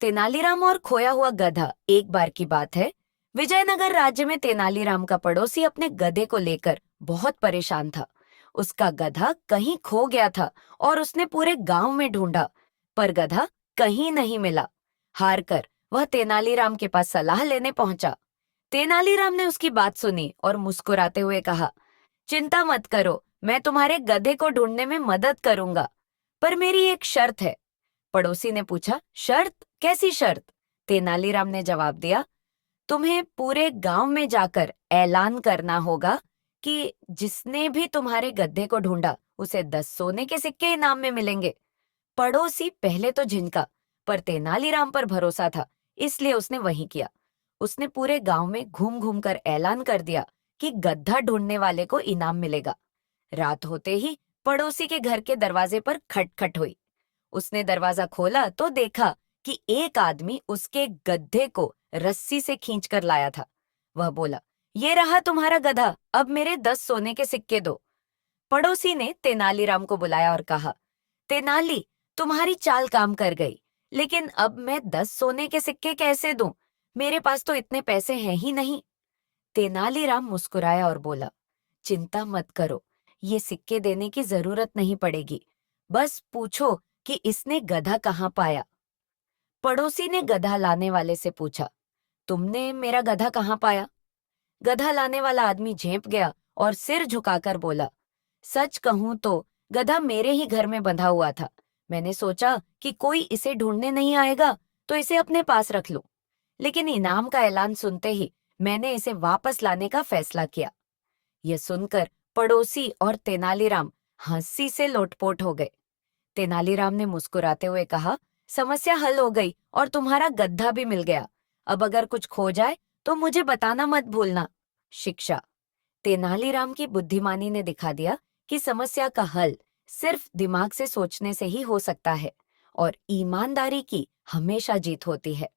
तेनालीराम और खोया हुआ गधा। एक बार की बात है, विजयनगर राज्य में तेनालीराम का पड़ोसी अपने गधे को लेकर बहुत परेशान था। उसका गधा कहीं खो गया था और उसने पूरे गांव में ढूंढा, पर गधा कहीं नहीं मिला। हार कर वह तेनालीराम के पास सलाह लेने पहुंचा। तेनालीराम ने उसकी बात सुनी और मुस्कुराते हुए कहा, चिंता मत करो, मैं तुम्हारे गधे को ढूंढने में मदद करूंगा, पर मेरी एक शर्त है। पड़ोसी ने पूछा, शर्त? कैसी शर्त? तेनालीराम ने जवाब दिया, तुम्हें पूरे गांव में जाकर ऐलान करना होगा कि जिसने भी तुम्हारे गधे को ढूंढा उसे 10 सोने के सिक्के इनाम में मिलेंगे। पड़ोसी पहले तो झिनका, पर तेनालीराम पर भरोसा था, इसलिए उसने वही किया। उसने पूरे गांव में घूम घूम कर ऐलान कर दिया कि गधा ढूंढने वाले को इनाम मिलेगा। रात होते ही पड़ोसी के घर के दरवाजे पर खटखट हुई। उसने दरवाजा खोला तो देखा कि एक आदमी उसके गधे को रस्सी से खींचकर लाया था। वह बोला, ये रहा तुम्हारा गधा, अब मेरे 10 सोने के सिक्के दो। पड़ोसी ने तेनालीराम को बुलाया और कहा, तेनाली, तुम्हारी चाल काम कर गई, लेकिन अब मैं 10 सोने के सिक्के कैसे दूं? मेरे पास तो इतने पैसे हैं ही नहीं। तेनालीराम मुस्कुराया और बोला, चिंता मत करो, ये सिक्के देने की जरूरत नहीं पड़ेगी। बस पूछो कि इसने गधा कहाँ पाया। पड़ोसी ने गधा लाने वाले से पूछा, तुमने मेरा गधा कहाँ पाया? गधा लाने वाला आदमी झेंप गया और सिर झुकाकर बोला, सच कहूं तो गधा मेरे ही घर में बंधा हुआ था। मैंने सोचा कि कोई इसे ढूंढने नहीं आएगा तो इसे अपने पास रख लूं, लेकिन इनाम का ऐलान सुनते ही मैंने इसे वापस लाने का फैसला किया। यह सुनकर पड़ोसी और तेनालीराम हंसी से लोटपोट हो गए। तेनालीराम ने मुस्कुराते हुए कहा, समस्या हल हो गई और तुम्हारा गधा भी मिल गया। अब अगर कुछ खो जाए तो मुझे बताना मत भूलना। शिक्षा। तेनालीराम की बुद्धिमानी ने दिखा दिया कि समस्या का हल सिर्फ दिमाग से सोचने से ही हो सकता है और ईमानदारी की हमेशा जीत होती है।